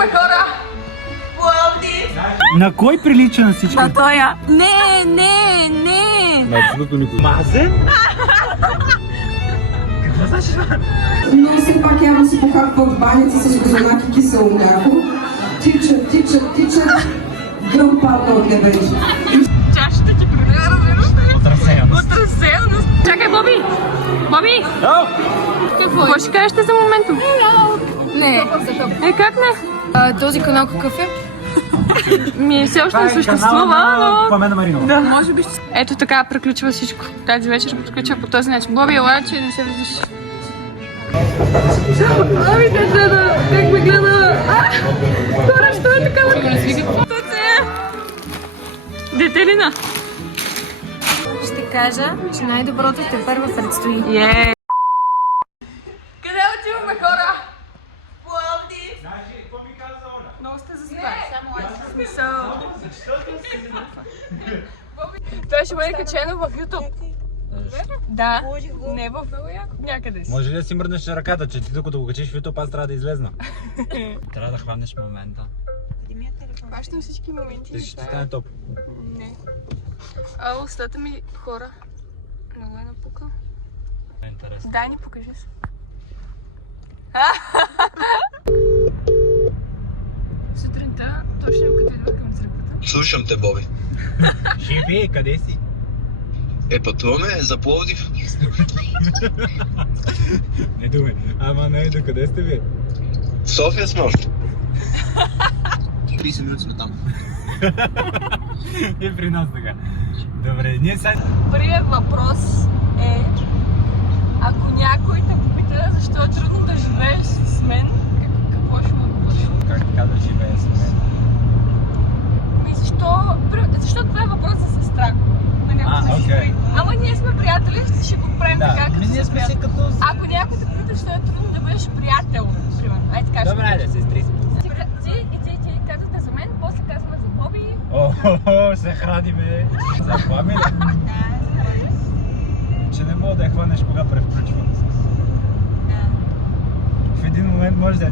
чуваме хора! Пловдив! На кой прилича на всички? На тоя! Не! На абсолютно никой. Мазен? Какво значи това? Но все пак явно се похапва в баница с козунак и кисело мляко. Тичат, гръм падна от левежа. Чашата ти прибира, разбираш ли? Отразеност. Отразеност! Чакай, Боби! Боби! Какво ще кажете за момента? Не. Как не? Този канал какъв е? Ми все още не съществува, но... Пламена Маринова. Да, може би. Ето така приключва всичко. Тази вечер приключва по този начин. Боби, ела, че не се виждаш. Ами, децата, как ме гледа! Хора, що е така? Детелина! Ще кажа, че най-доброто те първо предстои. Къде отиваме, хора? Пловдив! Много сте заспали. Смисъл. Това ще бъде качено в YouTube. Да, не в някъде си. Може ли да си мръднеш ръката, че ти докато го качиш в YouTube, аз трябва да излезна? Трябва да хванеш момента. Бащам всички моменти. Ти ще стане топ. Не. Устата ми, хора. Много е напукал. Интересно. Дай ни покажи се. Сутринта, точно като идвах към църквата. Слушам те, Боби. Шефе, къде си? Пътуваме за Пловдив. Не думай. Ама не, до къде сте ви? В София сме още. 30 минути сме там. И при нас така. Добре, ние сега... Първият въпрос е, ако някой те попита защо е трудно да живееш с мен, какво ще му отговориш? Как така да живея с мен? Защо това е въпросът с страх? Окей. Ама ние сме приятели, ще го правим така, като ние сме си като... Ако някой те пита, защо е трудно да бъдеш приятел, примерно. Айде така. Добре, айде, сестри. Ти казвате за мен, после казваме за Боби. Охо, се храниме. Заплами ли? Че не мога да я хванеш кога превключва. В един момент може да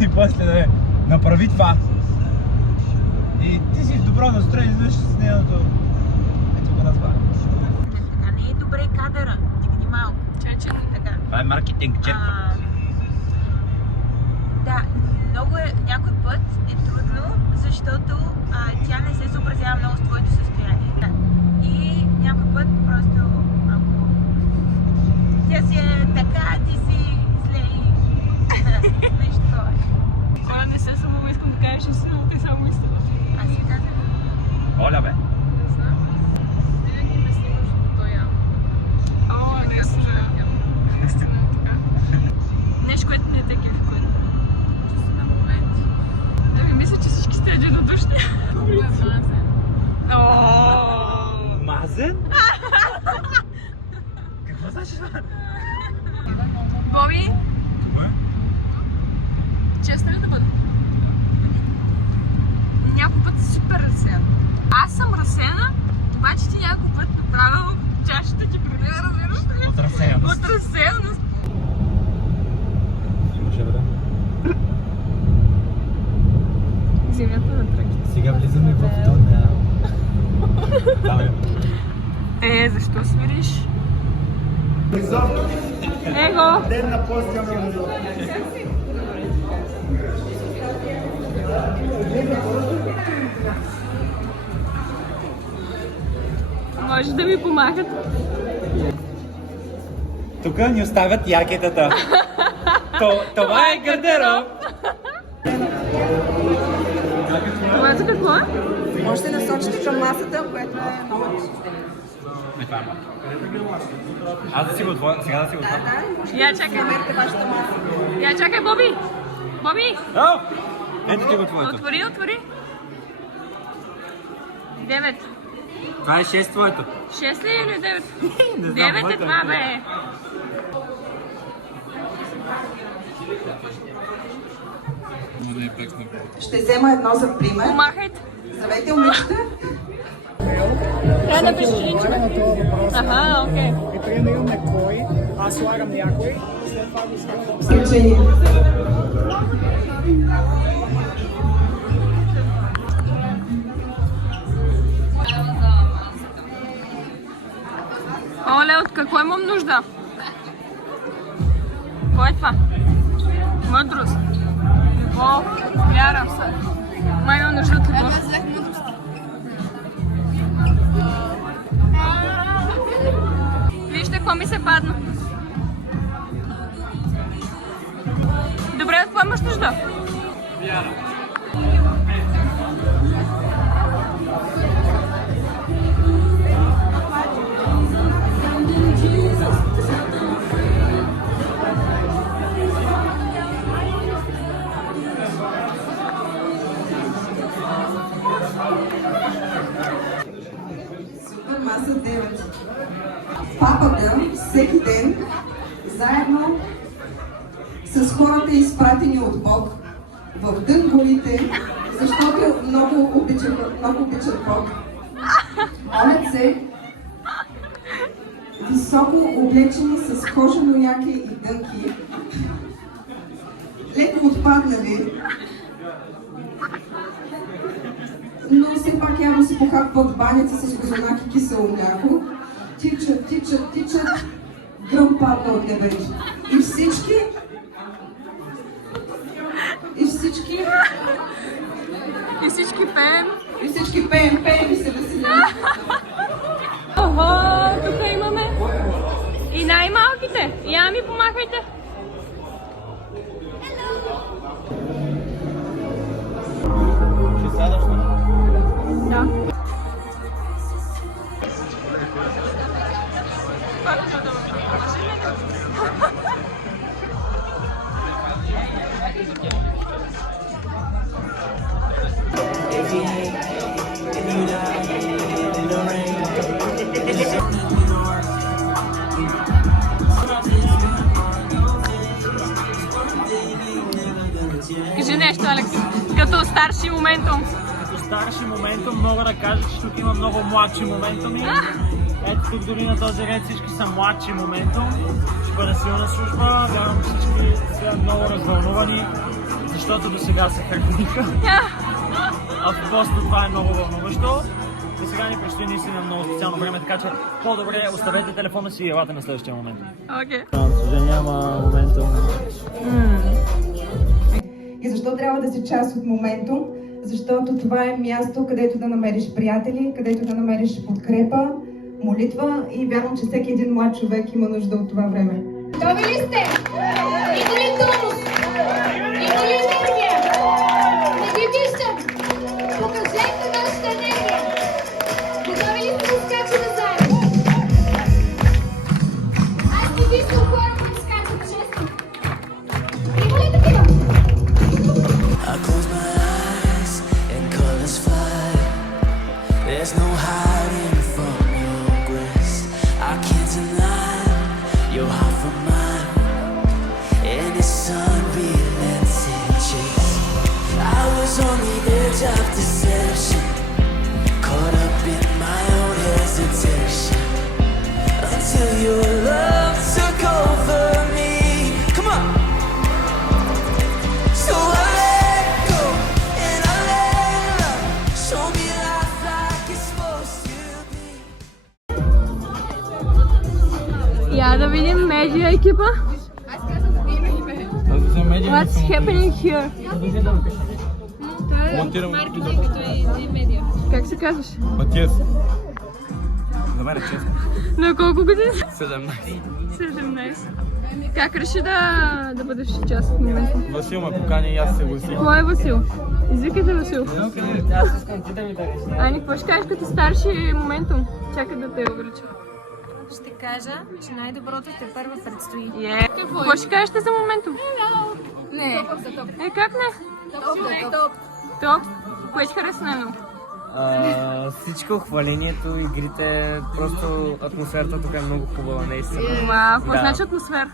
и после да е направи това. И ти си в добро настроение, изведнъж с нейното. Ето го разбра. Така не е добре кадъра. Дигни малко. Чаче. Така. Това е маркетинг чек. Да, много е, някой път е трудно, защото тя не се съобразява много с твоето състояние. Да. И някой път просто, ако тя си е така, ти си зле и нещо такова. Коля не се само искам да кажеш истина, но те само истина. Аз си казах. Оля бе. Не знам. Винаги ме снимаш от този ям. О, не се наистина така. Нещо, което не е такива, което. Чувство на момент. Да ми мисля, че всички сте единодушни. Това е мазен. Мазен? Какво значи това? Боби, Това е? честна ли да бъда? Някой път си супер разсеяна. Аз съм разсеяна, обаче ти някой път направо чашата ти прибира, разбираш ли? От разсеяност. От разсеяност. Имаше вода. Земята на тръгите. Сега влизаме в тунел. Давай. Защо свириш? Его! Ден на постия. Може да ми помагат? Тук ни оставят якетата. Това е гардероб. Това за какво е? Може да насочите към масата, което е много. Аз да си го отворя, сега да си го отворя. Я чакай. Намерите вашата маса. Я чакай, Боби! Боби! О! Ето ти го твоето. Отвори. 9. Това е 6 твоето. 6 ли или 9? Не знам, 9 е моето това, е. бе. Ще взема едно за пример. Помахайте. Здравейте, момичета. Трябва да напишеш личко. Аха, окей. И приема имаме кой, аз слагам някой, след това го слагам. Изключение. от какво имам нужда? Кое е това? Мъдрост. Любов. Вяра. Май имам нужда от любов. Вижте какво ми се падна. Добре, от какво имаш нужда? Вяра. Супер маса 9. Папата всеки ден, заедно с хората, изпратени от Бог, в дънголите, защото много обичат Бог. Олят се високо облечени с кожено яки и дънки, леко отпаднали, но все пак явно се похапват в баница с козунак и кисело мляко. Тичат, гръм падна от небето. И всички пеем и се веселим. Охо, тук имаме и най-малките. Я ми помахайте. Ще сядаш на... Да. Кажи нещо, Алекс, като старши моментум. Като старши моментум мога да кажа, че тук има много младши моментуми. Ето тук дори на този ред всички са младши моментум. Ще бъде силна служба, вярвам всички са много развълнувани, защото до сега се хъртниха. А просто това е много вълнуващо. И сега ни предстои наистина много специално време, така че по-добре оставете телефона си и елате на следващия момент. Окей. Няма моментум. И защо трябва да си част от моментум? Защото това е място, където да намериш приятели, където да намериш подкрепа, молитва и вярвам, че всеки един млад човек има нужда от това време. Готови ли сте? Има ли тонус? Има ли енергия? Не ви виждам. Покажете вашата енергия. Готови ли сте да скачате заедно? Аз не виждам хора, които скачат често. Има ли такива? I close my eyes and colors fly. There's no hiding from your grace. I can't deny your heart from mine. And it's unrelenting chase. I was on the edge of deception, caught up in my own hesitation, until your love took over me. Come on. So I let go and I let love show me life like it's supposed to be. Я да видим медиа екипа. What's happening here? Как се казваш? Матиас. За мен е честно. На колко години? 17. 17. Как реши да бъдеш част от момента? Васил ме покани и аз се гласих. Кой е Васил? Извикайте Васил. Ани, какво ще кажеш като старши моментум? Чакай да те увелича. Ще кажа, че най-доброто те първа предстои. Какво ще кажете за моментум? Не. Как не? Топ. Топ? Кое ти хареса най-много? Всичко, хвалението, игрите, просто атмосферата тук е много хубава, наистина. Вау, какво значи атмосфера?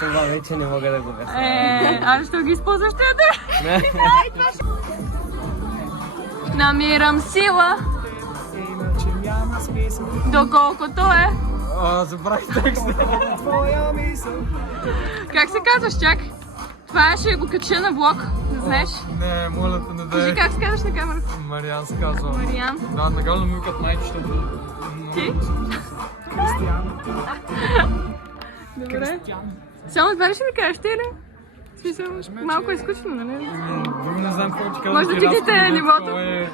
Това вече не мога да го обясня. Аз ще ги използваш тези? Намирам сила, доколкото е. Забравих текста. Как се казваш, чак? Това ще го кача на блог, да знаеш. Не, моля те, не Кажи дай. как се казваш на камерата. Мариан се казва. Мариан. Да, нагално ми викат майчето. Ти? Добре. Само това ли ще ми кажеш ти, ли? В смисъл, малко е скучно, нали? Друго не знам какво ти казвам. Може да чекайте нивото. Добре.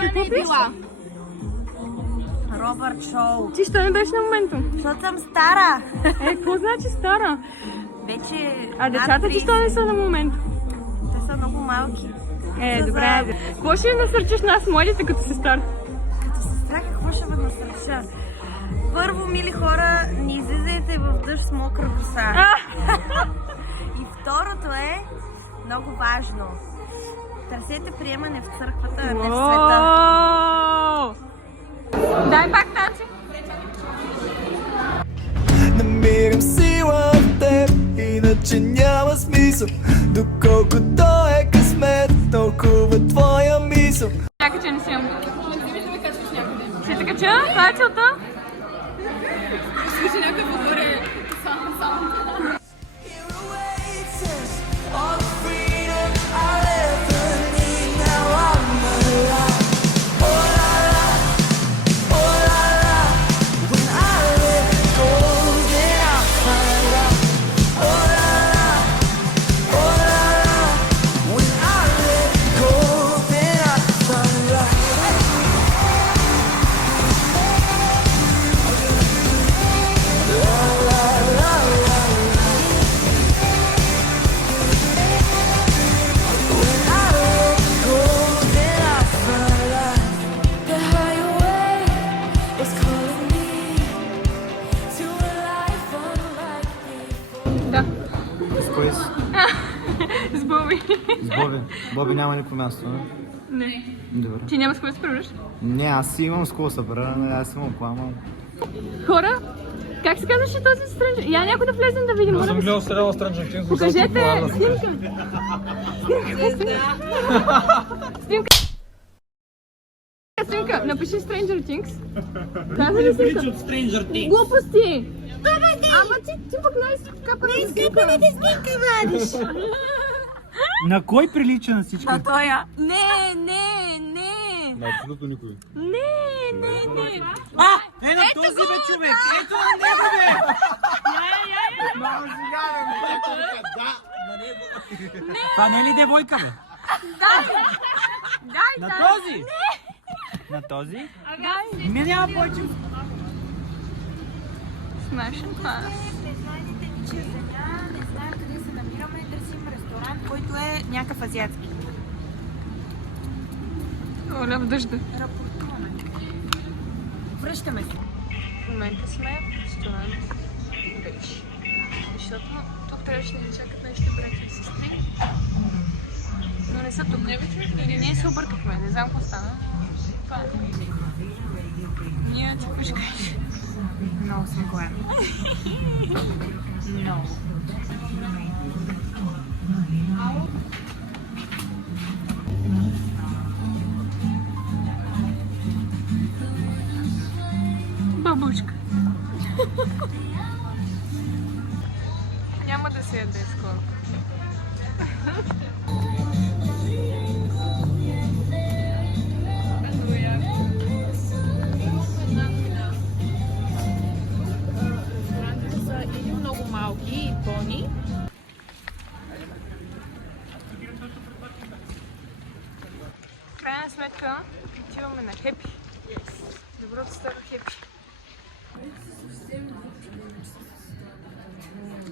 Какво пиш? Робърт Шоу. Ти що не беше на момента? Защото съм стара. Какво значи стара? Вече А децата ти що не са на момента? те са много малки. Добре. Какво ще насърчиш нас, младите, като се стар? Като сестра, какво ще ви насръча? Първо, мили хора, не излизайте в дъжд с мокра коса. И второто е много важно. Търсете приемане в църквата, а не в света. Дай пак танци. Намирам сила в теб, иначе няма смисъл. Доколкото е късмет, толкова твоя мисъл. Чакай, че не си имам. Ще те кача? Това е целта? Слушай някой подгоре. Само. С Боби. С Боби. Боби няма никакво място, не? Не. Добре. Ти няма с кого да се превръщаш? Не, аз си имам с кого събера, аз имам плама. Хора, как се казваше този стренджер? Я някой да влезем да видим. Не съм гледал сериала Stranger Things. Покажете снимка. Снимка. Напиши Stranger Things. Каза ли снимка? От Stranger Things. Глупости! Ама ти пък най-скъпа снимка вадиш. На кой прилича на всички? На тоя. Не. На абсолютно никой. Не. Е на този бе човек! Ето на него бе! Това не е ли девойка бе? Дай. На този? На този? Дай. Не няма повече. Смешен това. Не знаем къде се намираме, търсим ресторант, който е някакъв азиатски. Оля в дъжда. Рапортуваме. Връщаме се. В момента сме в ресторант Бейш. Защото тук трябваше да ни чакат нашите братя и сестри. Но не са тук. Или ние се объркахме. Не знам какво стана. Това е. Ние ти какво ще кажеш? Много съм гладна. Много. Бабушка. Няма да се яде скоро. Са или много малки и пълни. В крайна сметка отиваме на Хепи. Доброто старо Хепи.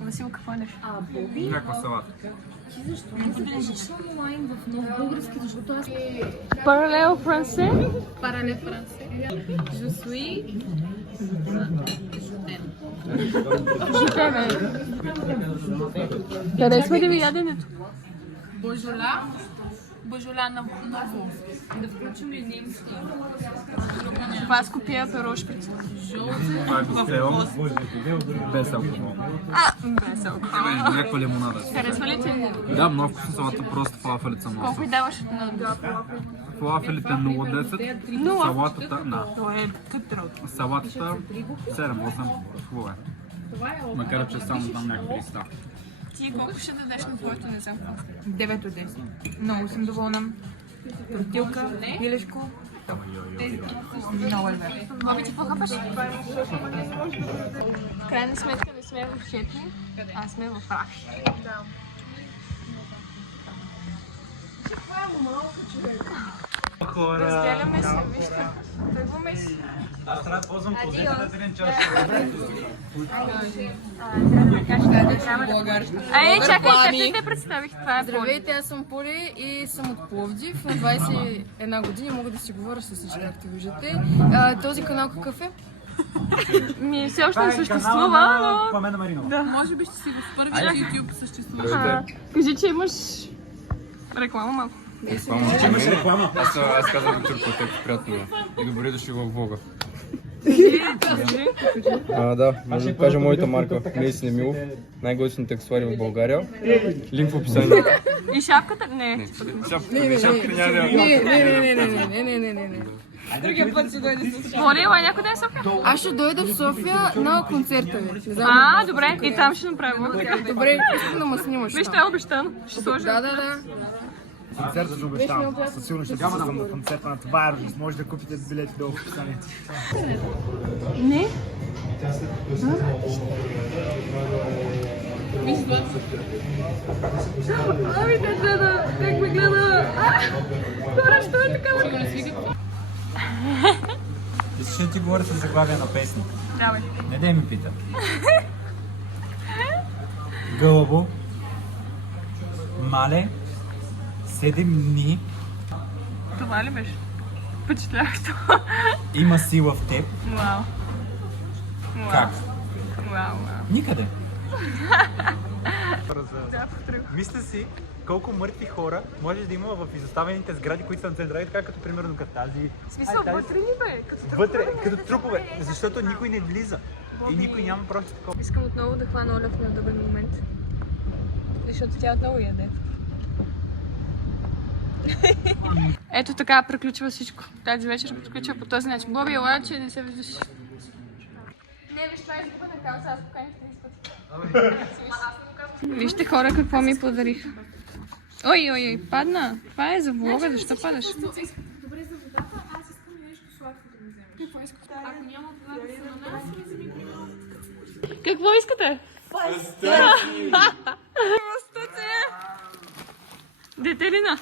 Васил, какво ядеш? Някаква салата. Паралел франсе? Паралел франсе. Je suis Жите, бе. Харесва ли ви яденето? Божола на ново. Да включим ли немски? Това с копия перо шприц. Това е бистрел. Без алкохол. Без алкохол. Някаква лимонада. Харесва ли ти? Да, много вкусна салата, просто фалафелите са много. Колко й даваш на Фалафелите 0,10, салатата, То е кътрал. салатата 7-8, хубаво е. Макар че само там някакви листа. Ти колко ще дадеш на твоето, не знам какво. 9 от 10. Много съм доволна. Тортилка, пилешко. Боби, ти похапаш? В крайна сметка не сме в Хепи, а сме в Рахи. Разделяме се, вижте. Тръгваме си. Аз трябва да ползвам козета на един час. Чакай, те представих. Това е Поли. Здравейте, аз съм Поли и съм от Пловдив. На 21 години мога да си говоря с всички, както виждате. Този канал какъв е? Ми все още не съществува, но... Пламена Маринова. Да. Може би ще си в първия YouTube съществува. Кажи, че имаш реклама малко. Че имаш реклама. Аз казвам Туркотек, приятно е. И добре дошли в влога. Да, може да кажа моята марка. Мейсин Емилов. Най-готините аксесуари в България. Линк в описанието. И шапката? Не. Шапката няма да Не. Другия път ще дойде с София. Моля, някой да е София? Аз ще дойда в София на концерта ви. Добре. И там ще направим. Добре, искам да ме снимаш. Виж, това е обещано. Ще сложим. Да. Концерта за обещавам. Със сигурност ще присъствам на концерта на това Аерожис. Може да купите билети долу в описанието. Не? Виж това. Ами, те гледа. Как ме гледа. Хора, що е така? Ще го не свикат. Искаш да ти говоря с заглавия на песни? Давай. Не дай ми пита. Гълъбо, мале, 7 дни, Това ли беше? Впечатляващо. има сила в теб. Вау. Как? Вау. Никъде. Да, потребно. Мисля си колко мъртви хора може да има в изоставените сгради, които са на центъра, така като примерно като тази. В смисъл, вътре ли бе? Вътре, като трупове, защото никой не влиза. И никой няма просто такова. Искам отново да хвана Оля в неудобен момент. Защото тя отново яде. Ето така приключва всичко. Тази вечер приключва по този начин. Боби, ела, че не се виждаш. Не, виж, това е изгубена кауза, аз поканих тези пъти. Вижте хора какво ми подарих. Ой, падна. Това е за влога, защо падаш? Добре за водата, аз искам нещо сладко да ми вземеш. Какво искаш? Ако няма вода да се на нас, ми вземи примерно. Какво искате? Пастуци! Детелина!